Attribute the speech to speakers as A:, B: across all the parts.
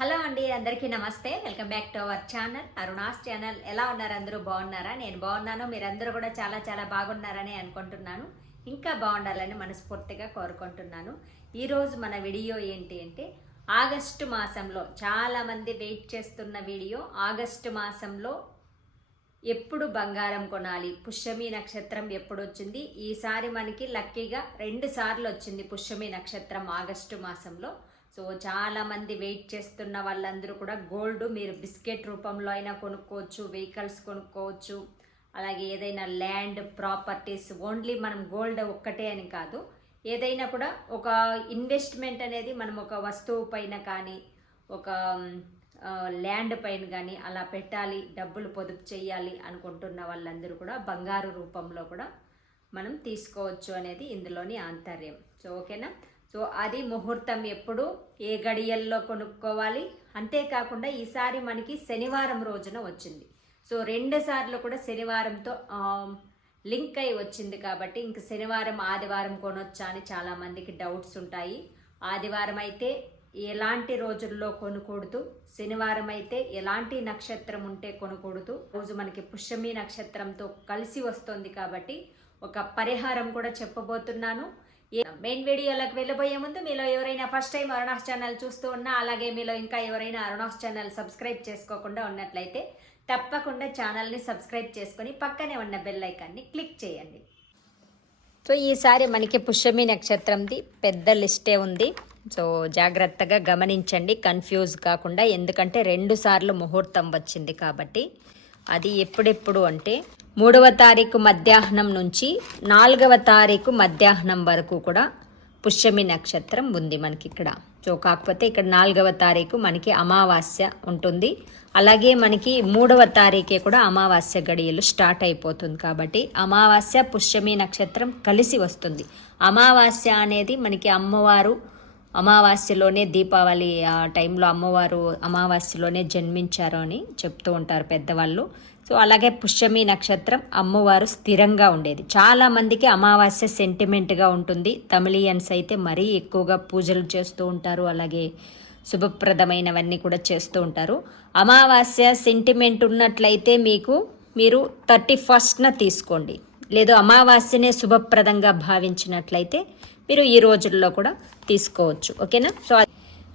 A: Hello అండి అందరికీ నమస్తే. Welcome back to our channel. Aruna's channel. ఎలా ఉన్నారు? అందరూ బాగున్నారా? నేను బాగున్నాను. మీరందరూ కూడా చాలా చాలా బాగున్నారని అనుకుంటున్నాను. ఇంకా బాగుండాలని మనస్ఫూర్తిగా కోరుకుంటున్నాను. ఈరోజు మన వీడియో ఏంటి అంటే ఆగస్టు మాసంలో చాలామంది వెయిట్ చేస్తున్న వీడియో ఆగస్టు మాసంలో ఎప్పుడు బంగారం కొనాలి పుష్యమి నక్షత్రం ఎప్పుడు వచ్చింది? ఈసారి మనకి లక్కీగా రెండు సార్లు వచ్చింది పుష్యమి నక్షత్రం ఆగస్టు మాసంలో. సో చాలామంది వెయిట్ చేస్తున్న వాళ్ళందరూ కూడా గోల్డ్ మీరు బిస్కెట్ రూపంలో అయినా కొనుక్కోవచ్చు వెహికల్స్ కొనుక్కోవచ్చు అలాగే ఏదైనా ల్యాండ్ ప్రాపర్టీస్ ఓన్లీ మనం గోల్డ్ ఒక్కటే అని కాదు. ఏదైనా కూడా ఒక ఇన్వెస్ట్మెంట్ అనేది మనం ఒక వస్తువు పైన కానీ ఒక ల్యాండ్ పైన కానీ అలా పెట్టాలి డబ్బులు పొదుపు చేయాలి అనుకుంటున్న వాళ్ళందరూ కూడా బంగారు రూపంలో కూడా మనం తీసుకోవచ్చు అనేది ఇందులోని ఆంతర్యం. సో ఓకేనా? సో అది ముహూర్తం ఎప్పుడు ఏ గడియల్లో కొనుక్కోవాలి? అంతేకాకుండా ఈసారి మనకి శనివారం రోజున వచ్చింది. సో రెండు సార్లు కూడా శనివారంతో లింక్ అయి వచ్చింది కాబట్టి ఇంక శనివారం ఆదివారం కొనొచ్చా అని చాలామందికి డౌట్స్ ఉంటాయి. ఆదివారం అయితే ఎలాంటి రోజుల్లో కొనకూడదు? శనివారం అయితే ఎలాంటి నక్షత్రం ఉంటే కొనకూడదు? రోజు మనకి పుష్యమి నక్షత్రంతో కలిసి వస్తుంది కాబట్టి ఒక పరిహారం కూడా చెప్పబోతున్నాను. మెయిన్ వీడియోలకు వెళ్ళబోయే ముందు మీలో ఎవరైనా ఫస్ట్ టైం అరుణాస్ ఛానల్ చూస్తూ ఉన్నా అలాగే మీలో ఇంకా ఎవరైనా అరుణాస్ ఛానల్ సబ్స్క్రైబ్ చేసుకోకుండా ఉన్నట్లయితే తప్పకుండా ఛానల్ని సబ్స్క్రైబ్ చేసుకొని పక్కనే ఉన్న బెల్ ఐకాన్ని క్లిక్ చేయండి. సో ఈసారి మనకి పుష్యమి నక్షత్రంది పెద్ద లిస్టే ఉంది. సో జాగ్రత్తగా గమనించండి. కన్ఫ్యూజ్ కాకుండా ఎందుకంటే రెండు సార్లు ముహూర్తం వచ్చింది కాబట్టి. అది ఎప్పుడెప్పుడు అంటే మూడవ తారీఖు మధ్యాహ్నం నుంచి నాలుగవ తారీఖు మధ్యాహ్నం వరకు కూడా పుష్యమి నక్షత్రం ఉంది మనకి ఇక్కడ సో కాకపోతే ఇక్కడ నాలుగవ తారీఖు మనకి అమావాస్య ఉంటుంది. అలాగే మనకి మూడవ తారీఖే కూడా అమావాస్య గడియలు స్టార్ట్ అయిపోతుంది కాబట్టి అమావాస్య పుష్యమి నక్షత్రం కలిసి వస్తుంది. అమావాస్య అనేది మనకి అమ్మవారు అమావాస్యలోనే దీపావళి ఆ టైంలో అమ్మవారు అమావాస్యలోనే జన్మించారు అని చెప్తూ ఉంటారు పెద్దవాళ్ళు. సో అలాగే పుష్యమి నక్షత్రం అమ్మవారు స్థిరంగా ఉండేది. చాలా మందికి అమావాస్య సెంటిమెంట్గా ఉంటుంది. తమిళియన్స్ అయితే మరీ ఎక్కువగా పూజలు చేస్తూ ఉంటారు. అలాగే శుభప్రదమైనవన్నీ కూడా చేస్తూ ఉంటారు. అమావాస్య సెంటిమెంట్ ఉన్నట్లయితే మీకు మీరు థర్టీ ఫస్ట్న తీసుకోండి. లేదు అమావాస్యనే శుభప్రదంగా భావించినట్లయితే మీరు ఈ రోజుల్లో కూడా తీసుకోవచ్చు. ఓకేనా? సో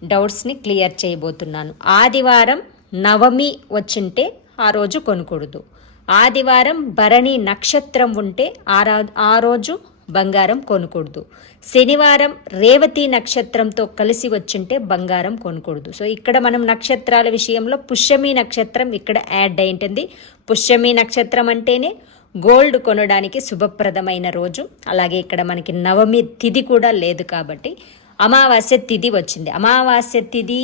A: డౌట్స్ని క్లియర్ చేయబోతున్నాను. ఆదివారం నవమి వచ్చింటే ఆ రోజు కొనకూడదు. ఆదివారం భరణి నక్షత్రం ఉంటే ఆ ఆ రోజు బంగారం కొనకూడదు. శనివారం రేవతి నక్షత్రంతో కలిసి వచ్చింటే బంగారం కొనకూడదు. సో ఇక్కడ మనం నక్షత్రాల విషయంలో పుష్యమి నక్షత్రం ఇక్కడ యాడ్ అయి ఉంటుంది పుష్యమి నక్షత్రం అంటేనే గోల్డ్ కొనడానికి శుభప్రదమైన రోజు. అలాగే ఇక్కడ మనకి నవమి తిథి కూడా లేదు కాబట్టి అమావాస్య తిథి వచ్చింది. అమావాస్య తిథి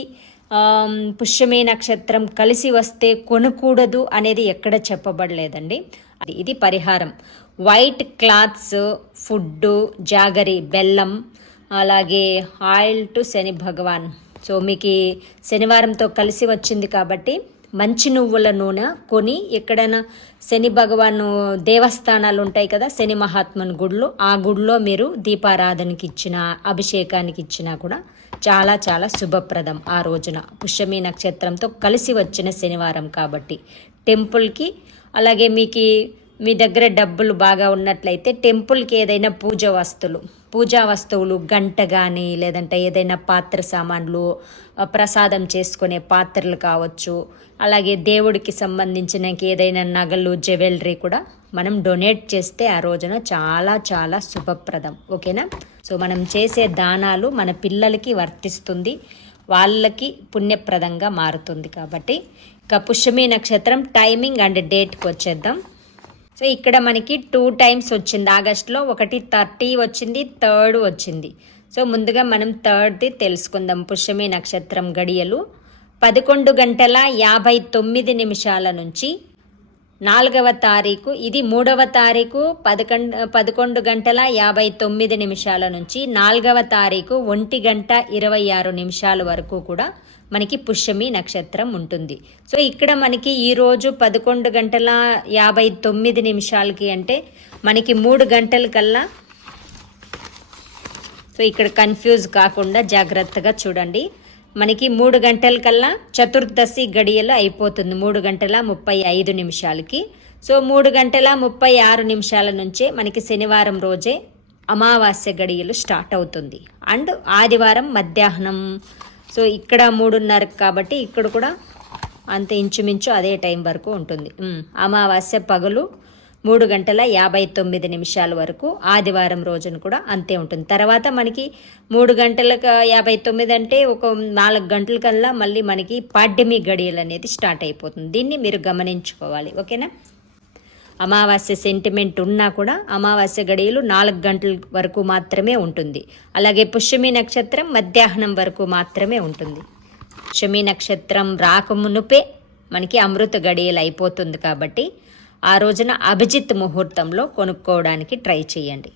A: పుష్యమే నక్షత్రం కలిసి వస్తే కొనకూడదు అనేది ఎక్కడ చెప్పబడలేదండి. అది ఇది పరిహారం. వైట్ క్లాత్స్ ఫుడ్ జాగరి బెల్లం అలాగే oil to Shani Bhagavan. So మీకు శనివారంతో కలిసి వచ్చింది కాబట్టి మంచి నువ్వుల నూనె కొని ఎక్కడైనా శని భగవాను దేవస్థానాలు ఉంటాయి కదా శని మహాత్మన్ గుడిలో ఆ గుడిలో మీరు దీపారాధనకి ఇచ్చిన అభిషేకానికి ఇచ్చినా కూడా చాలా చాలా శుభప్రదం ఆ రోజున. పుష్యమి నక్షత్రంతో కలిసి వచ్చిన శనివారం కాబట్టి. టెంపుల్కి అలాగే మీకు మీ దగ్గర డబ్బులు బాగా ఉన్నట్లయితే టెంపుల్కి ఏదైనా పూజ వస్తువులు పూజా వస్తువులు గంట కానీ లేదంటే ఏదైనా పాత్ర సామాన్లు ప్రసాదం చేసుకునే పాత్రలు కావచ్చు. అలాగే దేవుడికి సంబంధించిన ఏదైనా నగలు జ్యువెలరీ కూడా మనం డొనేట్ చేస్తే ఆ రోజున చాలా చాలా శుభప్రదం. ఓకేనా? సో మనం చేసే దానాలు మన పిల్లలకి వర్తిస్తుంది. వాళ్ళకి పుణ్యప్రదంగా మారుతుంది కాబట్టి. ఇక పుష్యమి నక్షత్రం టైమింగ్ అండ్ డేట్కి వచ్చేద్దాం. సో ఇక్కడ మనకి టూ టైమ్స్ వచ్చింది. ఆగస్ట్లో ఒకటి థర్టీ వచ్చింది థర్డ్ వచ్చింది. సో ముందుగా మనం థర్డ్ది తెలుసుకుందాం. పుష్యమి నక్షత్రం గడియలు. పదకొండు గంటల యాభై తొమ్మిది నిమిషాల నుంచి నాలుగవ తారీఖు ఇది మూడవ తారీఖు పదకొండు పదకొండు గంటల యాభై తొమ్మిది నిమిషాల నుంచి నాలుగవ తారీఖు ఒంటి గంట ఇరవై ఆరు నిమిషాల వరకు కూడా మనకి పుష్యమి నక్షత్రం ఉంటుంది. సో ఇక్కడ మనకి ఈరోజు పదకొండు గంటల యాభై తొమ్మిది నిమిషాలకి అంటే మనకి మూడు గంటల కల్లా సో ఇక్కడ కన్ఫ్యూజ్ కాకుండా జాగ్రత్తగా చూడండి. మనకి మూడు గంటల కల్లా చతుర్దశి గడియలు అయిపోతుంది. మూడు గంటల ముప్పై ఐదు నిమిషాలకి. సో మూడు గంటల ముప్పై ఆరు నిమిషాల నుంచే మనకి శనివారం రోజే అమావాస్య గడియలు స్టార్ట్ అవుతుంది. అండ్ ఆదివారం మధ్యాహ్నం. సో ఇక్కడ మూడున్నర కాబట్టి ఇక్కడ కూడా అంత ఇంచుమించు అదే టైం వరకు ఉంటుంది. అమావాస్య పగలు మూడు గంటల యాభై తొమ్మిది నిమిషాల వరకు ఆదివారం రోజున కూడా అంతే ఉంటుంది. తర్వాత మనకి మూడు గంటలకు యాభై తొమ్మిది అంటే ఒక నాలుగు గంటల కల్లా మళ్ళీ మనకి పాడ్యమి గడియలు అనేది స్టార్ట్ అయిపోతుంది. దీన్ని మీరు గమనించుకోవాలి. ఓకేనా? అమావాస్య సెంటిమెంట్ ఉన్నా కూడా అమావాస్య గడియలు నాలుగు గంటల వరకు మాత్రమే ఉంటుంది. అలాగే పుష్యమి నక్షత్రం మధ్యాహ్నం వరకు మాత్రమే ఉంటుంది. పుష్యమి నక్షత్రం రాకమునుపే మనకి అమృత గడియలు అయిపోతుంది కాబట్టి ఆ రోజున అభిజిత్ ముహూర్తంలో కొనుక్కోవడానికి ట్రై చేయండి.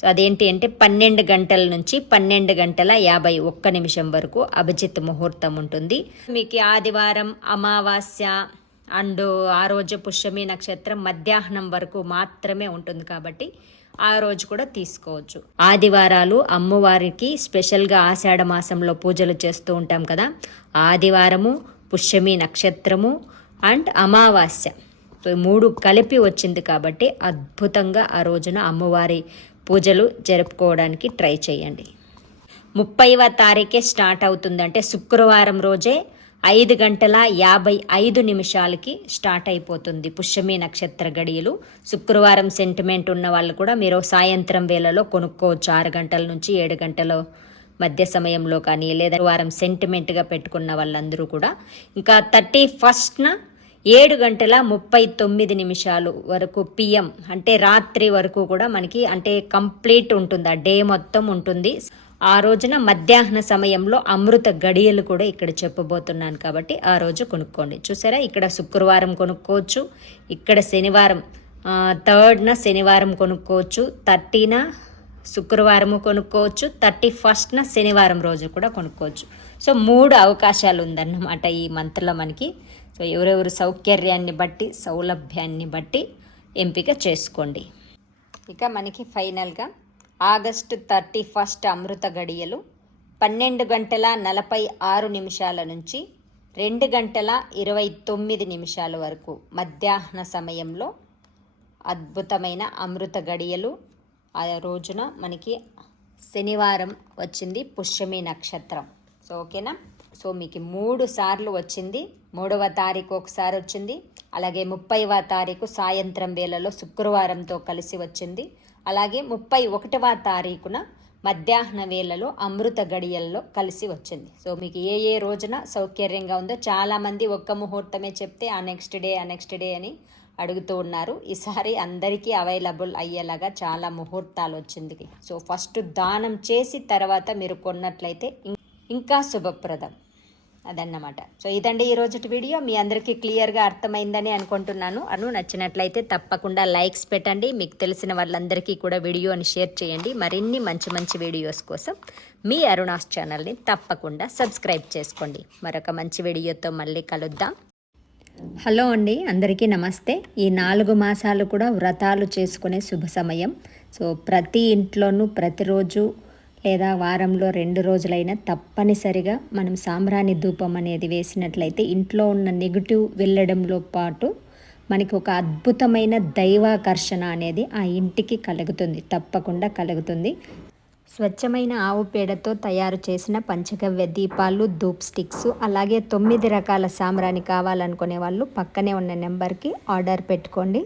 A: సో అదేంటి అంటే పన్నెండు గంటల నుంచి పన్నెండు గంటల యాభై ఒక్క నిమిషం వరకు అభిజిత్ ముహూర్తం ఉంటుంది. మీకు ఆదివారం అమావాస్య అండ్ ఆ రోజు పుష్యమి నక్షత్రం మధ్యాహ్నం వరకు మాత్రమే ఉంటుంది కాబట్టి ఆ రోజు కూడా తీసుకోవచ్చు. ఆదివారాలు అమ్మవారికి స్పెషల్గా ఆషాఢ మాసంలో పూజలు చేస్తూ ఉంటాం కదా. ఆదివారము పుష్యమి నక్షత్రము అండ్ అమావాస్య. మూడు కలిపి వచ్చింది కాబట్టి అద్భుతంగా ఆ రోజున అమ్మవారి పూజలు జరుపుకోవడానికి ట్రై చేయండి. ముప్పైవ తారీఖే స్టార్ట్ అవుతుందంటే శుక్రవారం రోజే ఐదు గంటల యాభై ఐదు నిమిషాలకి స్టార్ట్ అయిపోతుంది పుష్యమి నక్షత్ర గడియలు. శుక్రవారం సెంటిమెంట్ ఉన్న వాళ్ళు కూడా మీరు సాయంత్రం వేళలో కొనుక్కోవచ్చు. ఆరు గంటల నుంచి ఏడు గంటల మధ్య సమయంలో కానీ లేదా వారం సెంటిమెంట్గా పెట్టుకున్న వాళ్ళందరూ కూడా. ఇంకా థర్టీ ఫస్ట్న ఏడు గంటల ముప్పై తొమ్మిది నిమిషాలు వరకు పిఎం అంటే రాత్రి వరకు కూడా మనకి అంటే కంప్లీట్ ఉంటుంది. ఆ డే మొత్తం ఉంటుంది. ఆ రోజున మధ్యాహ్న సమయంలో అమృత గడియలు కూడా ఇక్కడ చెప్పబోతున్నాను కాబట్టి ఆ రోజు కొనుక్కోండి. చూసారా? ఇక్కడ శుక్రవారం కొనుక్కోవచ్చు. ఇక్కడ శనివారం థర్డ్న శనివారం కొనుక్కోవచ్చు. థర్టీన శుక్రవారము కొనుక్కోవచ్చు. థర్టీ ఫస్ట్న శనివారం రోజు కూడా కొనుక్కోవచ్చు. సో మూడు అవకాశాలు ఉందన్నమాట ఈ మంత్లో మనకి. సో ఎవరెవరు సౌకర్యాన్ని బట్టి సౌలభ్యాన్ని బట్టి ఎంపిక చేసుకోండి. ఇక మనకి ఫైనల్గా ఆగస్టు థర్టీ ఫస్ట్ అమృత గడియలు పన్నెండు గంటల నలభై ఆరు నిమిషాల నుంచి రెండు గంటల ఇరవై తొమ్మిది నిమిషాల వరకు మధ్యాహ్న సమయంలో అద్భుతమైన అమృత గడియలు ఆ రోజున మనకి శనివారం వచ్చింది పుష్యమి నక్షత్రం. సో ఓకేనా? సో మీకు మూడు సార్లు వచ్చింది. మూడవ తారీఖు ఒకసారి వచ్చింది. అలాగే ముప్పైవ తారీఖు సాయంత్రం వేళలో శుక్రవారంతో కలిసి వచ్చింది. అలాగే ముప్పై ఒకటవ తారీఖున మధ్యాహ్న వేళలో అమృత గడియల్లో కలిసి వచ్చింది. సో మీకు ఏ ఏ రోజున సౌకర్యంగా ఉందో చాలామంది ఒక్క ముహూర్తమే చెప్తే ఆ నెక్స్ట్ డే ఆ నెక్స్ట్ డే అని అడుగుతూ ఉన్నారు. ఈసారి అందరికీ అవైలబుల్ అయ్యేలాగా చాలా ముహూర్తాలు వచ్చింది. సో ఫస్ట్ దానం చేసి తర్వాత మీరు కొన్నట్లయితే ఇం- ఇంకా శుభప్రదం. అదన్నమాట. సో ఇదండి ఈ రోజుటి వీడియో. మీ అందరికీ క్లియర్గా అర్థమైందని అనుకుంటున్నాను. అను నచ్చినట్లయితే తప్పకుండా లైక్స్ పెట్టండి. మీకు తెలిసిన వాళ్ళందరికీ కూడా వీడియోని షేర్ చేయండి. మరిన్ని మంచి మంచి వీడియోస్ కోసం మీ అరుణాస్ ఛానల్ని తప్పకుండా సబ్స్క్రైబ్ చేసుకోండి. మరొక మంచి వీడియోతో మళ్ళీ కలుద్దాం. హలో అండి. అందరికీ నమస్తే. ఈ నాలుగు మాసాలు కూడా వ్రతాలు చేసుకునే శుభ సమయం. సో ప్రతి ఇంట్లోనూ ప్రతిరోజు లేదా వారంలో రెండు రోజులైనా తప్పనిసరిగా మనం సాంబ్రాణి ధూపం అనేది వేసినట్లయితే ఇంట్లో ఉన్న నెగిటివ్ వెళ్ళడంలో పాటు మనకి ఒక అద్భుతమైన దైవాకర్షణ అనేది ఆ ఇంటికి కలుగుతుంది తప్పకుండా కలుగుతుంది. స్వచ్ఛమైన ఆవు పేడతో తయారు చేసిన పంచగవ్య దీపాలు ధూప్ స్టిక్స్ అలాగే తొమ్మిది రకాల సాంబ్రాణి కావాలనుకునే వాళ్ళు పక్కనే ఉన్న నెంబర్కి ఆర్డర్ పెట్టుకోండి.